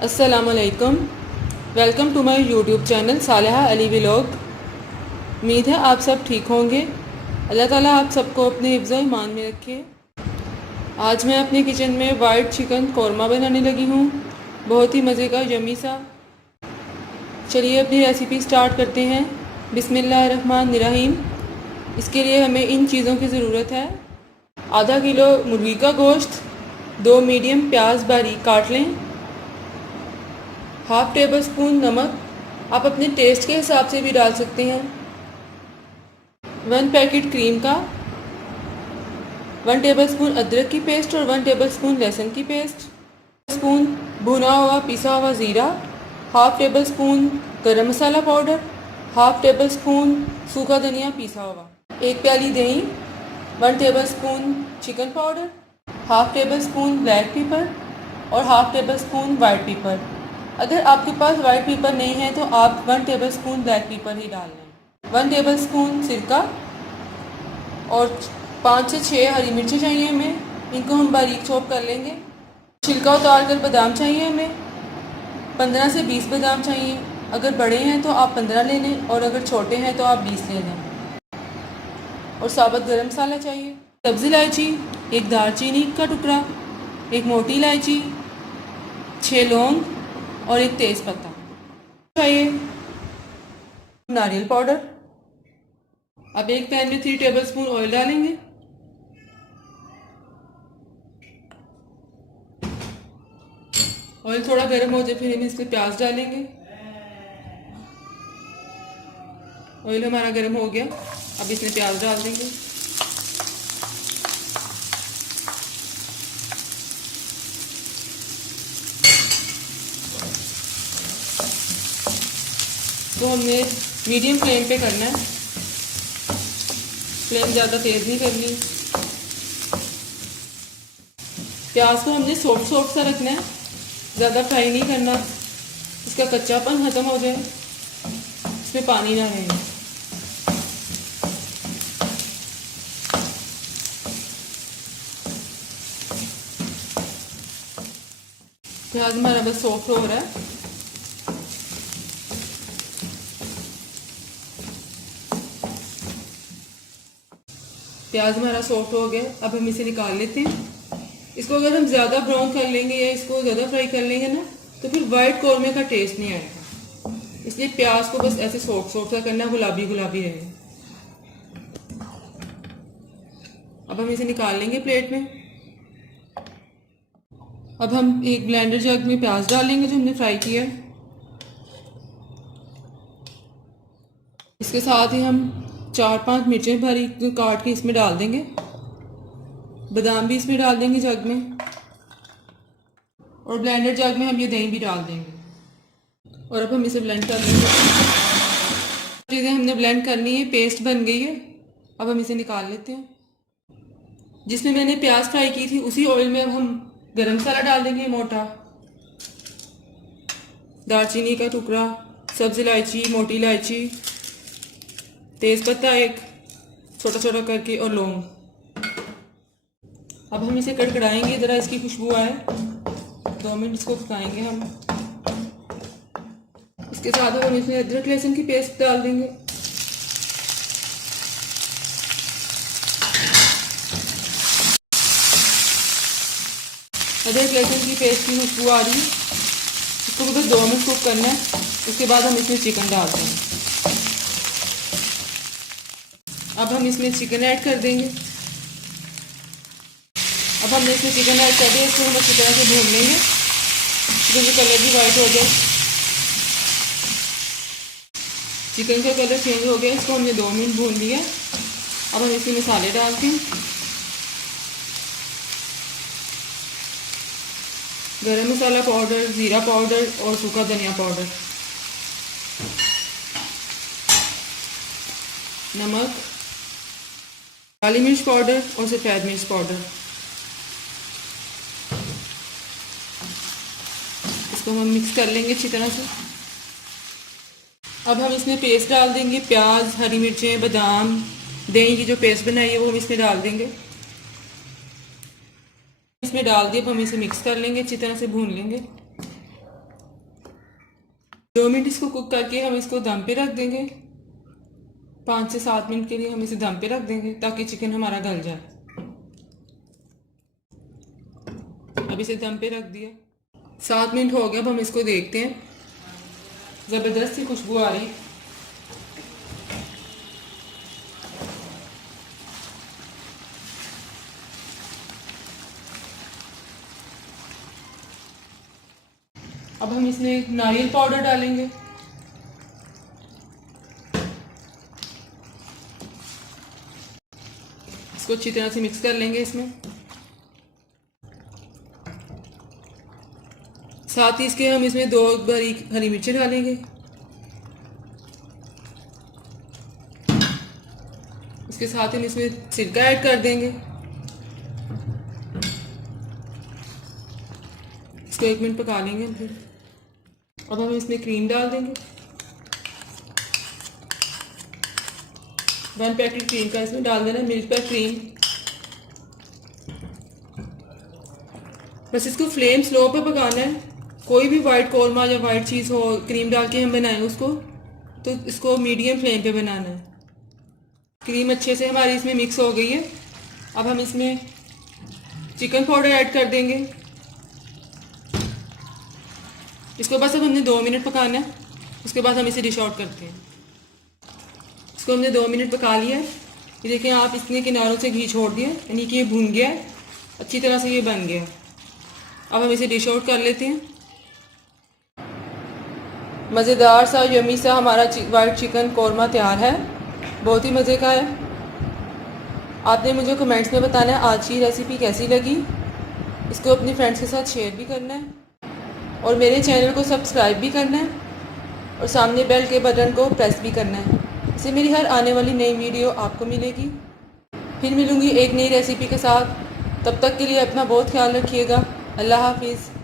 अस्सलामुअलैकुम। Welcome to my YouTube channel Saleha Ali vlog. उम्मीद है आप सब ठीक होंगे। अल्लाह ताला आप सबको अपने हिफ्ज़ ईमान में रखे। आज मैं अपने किचन में वाइट चिकन कौरमा बनाने लगी हूँ, बहुत ही मज़े का यम्मी सा। चलिए अपनी रेसिपी स्टार्ट करते हैं। बिस्मिल्लाहिर्रहमानिर्रहीम। इसके लिए हमें इन चीज़ों की ज़रूरत है। आधा किलो मुर्गी का गोश्त, 2 मीडियम प्याज बारीक काट लें, हाफ़ टेबल स्पून नमक, आप अपने टेस्ट के हिसाब से भी डाल सकते हैं। 1 पैकेट क्रीम का, 1 टेबल स्पून अदरक की पेस्ट और 1 टेबल स्पून लहसुन की पेस्ट, स्पून भुना हुआ पिसा हुआ ज़ीरा, half tablespoon garam masala powder, half tablespoon सूखा धनिया पिसा हुआ, 1 प्याली दही, 1 tablespoon chicken powder, half tablespoon black pepper और half tablespoon white pepper. अगर आपके पास वाइट पेपर नहीं है तो आप 1 टेबल स्पून ब्लैक पेपर ही डाल लें। 1 टेबल स्पून सिरका और 5 से 6 हरी मिर्ची चाहिए हमें, इनको हम बारीक चॉप कर लेंगे। छिलका उतार कर बादाम चाहिए हमें, 15 से 20 बादाम चाहिए। अगर बड़े हैं तो आप 15 ले लें और अगर छोटे हैं तो आप 20 ले लें। और साबुत गरम मसाला चाहिए, सब्ज़ी इलायची, 1 दालचीनी का टुकड़ा, 1 मोटी इलायची, 6 लौंग और 1 तेज़ पत्ता चाहिए। नारियल पाउडर। अब एक पैन में 3 टेबल स्पून ऑयल डालेंगे। ऑयल थोड़ा गर्म हो जाए फिर हम इसमें प्याज डालेंगे। ऑयल हमारा गर्म हो गया, अब इसमें प्याज डाल देंगे। तो हमने मीडियम फ्लेम पे करना है, फ्लेम ज़्यादा तेज़ नहीं करनी। प्याज को हमने सॉफ्ट सॉफ्ट सा रखना है, ज़्यादा फ्राई नहीं करना, इसका कच्चापन ख़त्म हो जाए, इसमें पानी ना रहे। प्याज हमारा बस सॉफ्ट हो रहा है। प्याज हमारा सॉफ्ट हो गया, अब हम इसे निकाल लेते हैं। इसको अगर हम ज़्यादा ब्राउन कर लेंगे या इसको ज़्यादा फ्राई कर लेंगे ना तो फिर वाइट कौरमे का टेस्ट नहीं आएगा, इसलिए प्याज को बस ऐसे सॉफ्ट सॉफ्ट सा करना, गुलाबी गुलाबी रहे। अब हम इसे निकाल लेंगे प्लेट में। अब हम एक ब्लेंडर जग में प्याज डालेंगे जो हमने फ्राई किया है। इसके साथ ही हम 4-5 मिर्चें बारीक काट के इसमें डाल देंगे। बादाम भी इसमें डाल देंगे जग में, और ब्लेंडर जग में हम ये दही भी डाल देंगे। और अब हम इसे ब्लेंड कर लेंगे। चीज़ें हमने ब्लेंड करनी है, पेस्ट बन गई है। अब हम इसे निकाल लेते हैं। जिसमें मैंने प्याज फ्राई की थी उसी ऑयल में अब हम गरम मसाला डाल देंगे, मोटा, दालचीनी का टुकड़ा, सब्ज़ इलायची, मोटी इलायची, तेज़ पत्ता 1 छोटा छोटा करके, और लौंग। अब हम इसे कड़कड़ाएंगे, ज़रा इसकी खुशबू आए, 2 मिनट इसको पकाएंगे हम। इसके साथ अब हम इसमें अदरक लहसुन की पेस्ट डाल देंगे। अदरक लहसुन की पेस्ट की खुशबू आ रही है, इसको बस 2 मिनट कुक करना है। उसके बाद हम इसमें चिकन डाल देंगे। अब हम इसमें चिकन ऐड कर देंगे। अब हमने इसमें चिकन ऐड कर दिया, इसको हम अच्छी तरह से भून लेंगे, चिकन का कलर भी वाइट हो जाए। चिकन का कलर चेंज हो गया, इसको हमने 2 मिनट भून लिया। अब हम इसमें मसाले डालते हैं। गरम मसाला पाउडर, ज़ीरा पाउडर और सूखा धनिया पाउडर, नमक, काली मिर्च पाउडर और सफ़ेद मिर्च पाउडर। इसको हम मिक्स कर लेंगे अच्छी तरह से। अब हम इसमें पेस्ट डाल देंगे, प्याज, हरी मिर्चें, बादाम, दही की जो पेस्ट बनाई है वो हम इसमें डाल देंगे। इसमें डाल दिए, अब हम इसे मिक्स कर लेंगे, अच्छी तरह से भून लेंगे। 2 मिनट इसको कुक करके हम इसको दम पे रख देंगे। 5 से 7 मिनट के लिए हम इसे दम पे रख देंगे ताकि चिकन हमारा गल जाए। अब इसे दम पे रख दिया। 7 मिनट हो गए। अब हम इसको देखते हैं। ज़बरदस्त सी खुशबू आ रही। अब हम इसमें नारियल पाउडर डालेंगे। इसको अच्छी तरह से मिक्स कर लेंगे इसमें। साथ ही इसके हम इसमें 2 बारीक हरी मिर्चें डालेंगे। इसके साथ हम इसमें सिरका ऐड कर देंगे। इसको 1 मिनट पका लेंगे फिर। अब हम इसमें क्रीम डाल देंगे। 1 पैकेट क्रीम का इसमें डाल देना, मिल्क पर क्रीम। बस इसको फ्लेम स्लो पे पकाना है। कोई भी वाइट कौरमा या वाइट चीज़ हो, क्रीम डाल के हम बनाएं उसको, तो इसको मीडियम फ्लेम पे बनाना है। क्रीम अच्छे से हमारी इसमें मिक्स हो गई है। अब हम इसमें चिकन पाउडर ऐड कर देंगे। इसको बस अब हमने 2 मिनट पकाना है। उसके बाद हम इसे डिश आउट करते हैं। इसको हमने 2 मिनट पका लिया है। ये देखें आप, इसने किनारों से घी छोड़ दिया, यानी कि ये भुन गया है, अच्छी तरह से ये बन गया। अब हम इसे डिश आउट कर लेते हैं। मज़ेदार सा यमी सा हमारा वाइट चिकन कौरमा तैयार है। बहुत ही मज़े का है। आपने मुझे कमेंट्स में बताना है आज की रेसिपी कैसी लगी। इसको अपनी फ्रेंड्स के साथ शेयर भी करना है और मेरे चैनल को सब्सक्राइब भी करना है और सामने बेल के बटन को प्रेस भी करना है। इससे मेरी हर आने वाली नई वीडियो आपको मिलेगी। फिर मिलूँगी एक नई रेसिपी के साथ। तब तक के लिए अपना बहुत ख्याल रखिएगा। अल्लाह हाफिज़।